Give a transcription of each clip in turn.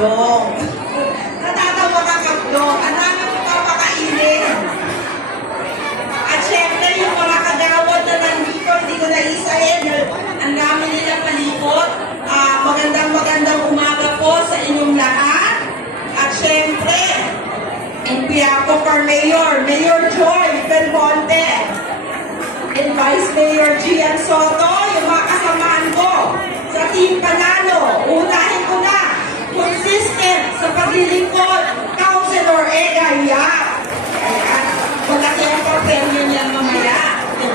Kapdong. Natatawa ka Kapdong, ang dami mo papakainin. At syempre, yung mga kagawad na nandito, hindi ko naisahin. Ang dami nilang palipot. Ah, magandang magandang umaga po sa inyong lahat. At syempre, ang Piaco for Mayor, Mayor Joy Belmonte, and Vice Mayor Gian Soto, yung mga kasamaan ko sa Team Panalo. Unahin paglilingkod, Councilor Ega Yap. Ayan, malaki ang papel niya niyan mamaya, di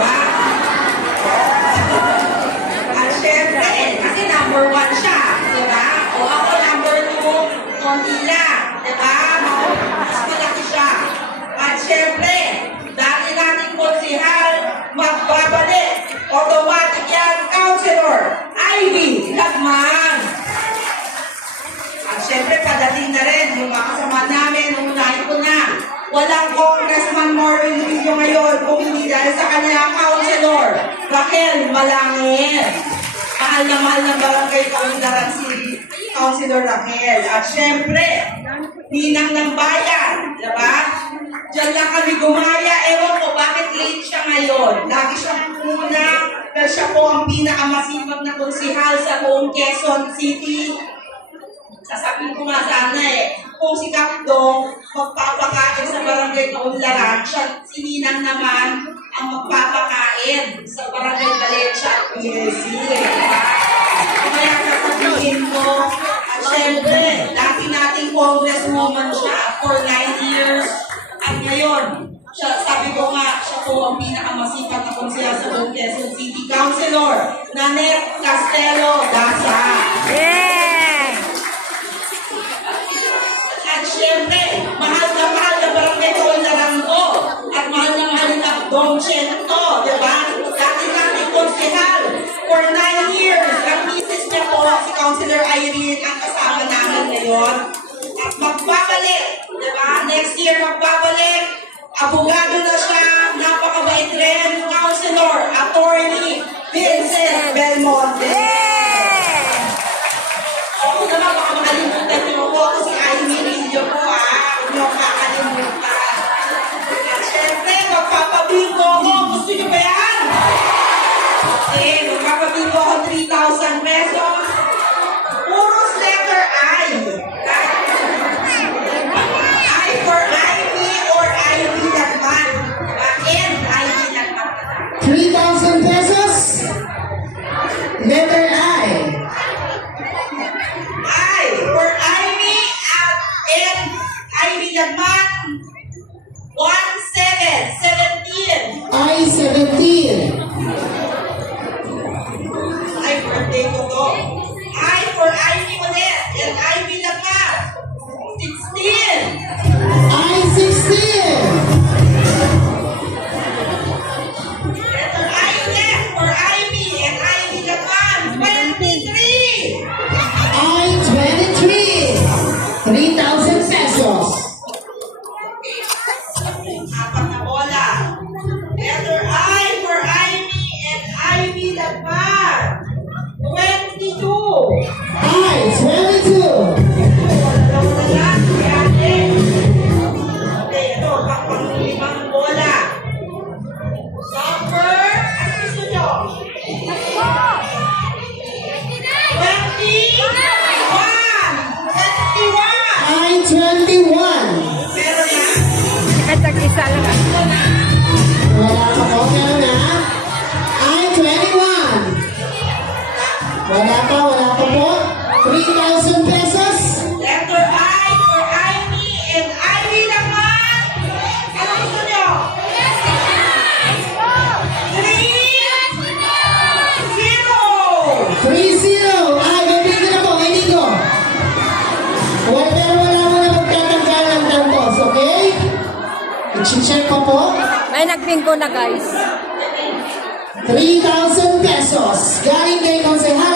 yung mga kasama namin, unahin ko na. Walang Congressman Maureen Rillo ngayon kung hindi dahil sa kanya Councilor Raquel Malangin. Mahal na mahal ng barangay kaundaran si Councilor Raquel. At syempre, ninang ng bayan, di ba? Diyan lang kami gumaya. Ewan ko bakit late siya ngayon. Lagi siyang una, pero siya po ang pinakamasipag na konsihal sa buong Quezon City. Sasabihin ko nga sana eh, kung si Kapdong magpapakain sa barangay Kaunlaran, siya, si Ninang naman ang magpapakain sa barangay Valencia at PLC. Diba? Kaya sasabihin ko, at syempre, dati nating congresswoman siya for nine years. At ngayon, siya, sabi ko nga, siya po ang pinakamasipat na konsehal sa Quezon City Councilor, Nanette Castelo Daza. Yeah! At syempre, mahal na mahal na barangay ko ang ko. At mahal na mahal na Dong Chen to, di ba? Dati kami konsehal for nine years. Ang misis niya po, si Councilor Irene, ang kasama namin ngayon. At magbabalik, di ba? Next year, magbabalik. Abogado Wala pa po. Meron na. I 21. Wala pa, wala pa po. 3,000 I-check ko po. May nagbingko na guys. 3,000 pesos. Galing kay Konsehala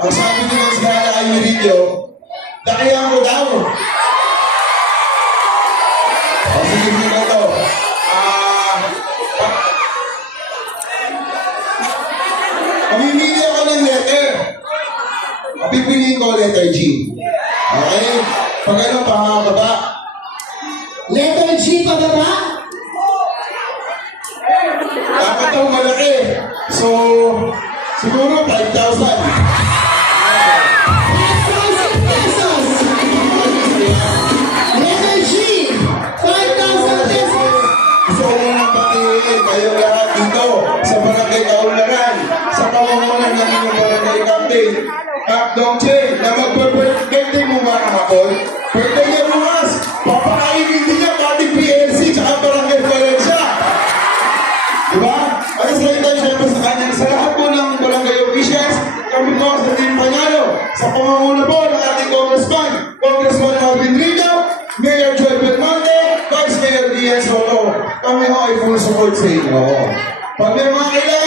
Ang sabi ni Mas Gala ay video, dakayan ko daw. O sige, sige na to. Ah, Mamimili ako ng letter. Pipiliin ko letter G. Okay? Pag ano, pangakaba. Letter G pababa. Dapat daw malaki. So, siguro 5,000. Niya bukas. Papakainin din niya pati PLC tsaka barangay Valencia. Diba? At sa ito, sa kanyang sa lahat po ng barangay officials, kami po sa Team Panyano, sa pamamuna po ng ating congressman, Congressman Marvin Rino, Mayor Joel Belmonte, Diaz Soto. Kami ho ay full support. Pag may mga kailangan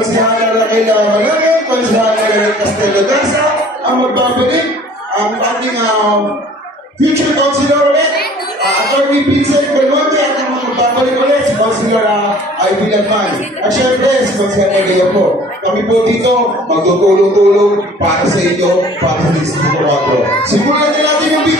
Konsyala Raquel Malangit, Konsyala Raquel Castelo Garza, ang magbabalik ang ating ah, future councilor ulit, uh, Attorney Vincent Belmonte at ang magbabalik ulit si Councilor uh, Ivy Lagman. At syempre, si Councilor Maria po. Kami po dito, magtutulong-tulong para sa inyo, para sa Distrito 4. Simulan na natin yung video!